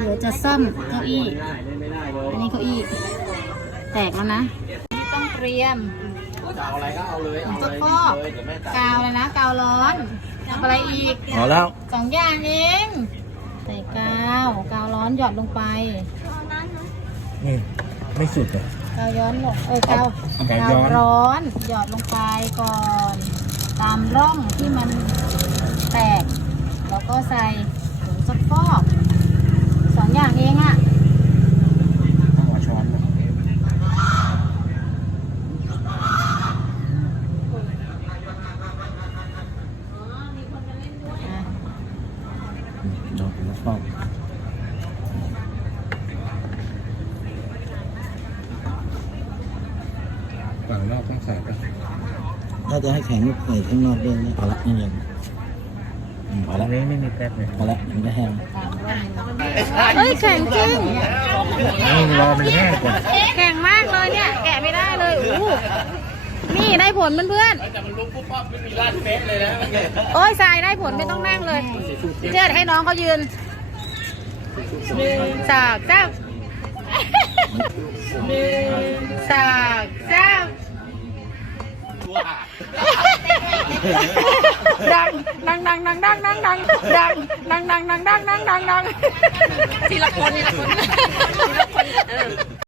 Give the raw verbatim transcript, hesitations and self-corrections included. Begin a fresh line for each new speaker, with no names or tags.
เดี๋ยวจะซ่อมเก้าอี้อันนี้เก้าอี้แตกแล้วนะนี่ต้องเตรียม
จะเอาอะไรก็เอาเลยเอาเลย
ฟอกกาวเลยนะกาวร้อนทำอะไรอีก
เอาแล้ว
สองอย่างเองใส่กาวกาวร้อนหยอดลงไป
นี่ไม่สุดเลย
กาวย้อนลงเออกาว
กาว
กา
ย้
ว
อน
ร้อนหยอดลงไปก่อน ตามร่องที่มันแตกแล้วก็ใส่ผงซักฟอกสองอย่างเองอ่ะ
ต้องเอาช้อนมาโดนมาฟอกฝั่งนอกต้องใส่ปะถ้าจะให้แข็งใส่ข้างนอกด้วยนี่พอละนี่ยังพอละนี้ไม่มีแป๊บเลยพอละมันจะแห้ง
เฮ้ยแข็งจริง
รอมันแห้งก่อน
แข็งมากเลยเนี่ยแกะไม่ได้เลยอู้นี่ได้ผลเพื่อนๆแต่มันลุกปุ๊บปั๊บไม่มีร้านเฟสเลยนะโอ้ยทรายได้ผลไม่ต้องนั่งเลยเชื่อให้น้องเขายืนหนึ่งสองสามหนึ่งสองสามดังดังดังดังดังดังดังดังดังดังดังดังดังดังดังทีละคนทีละคนทีละคน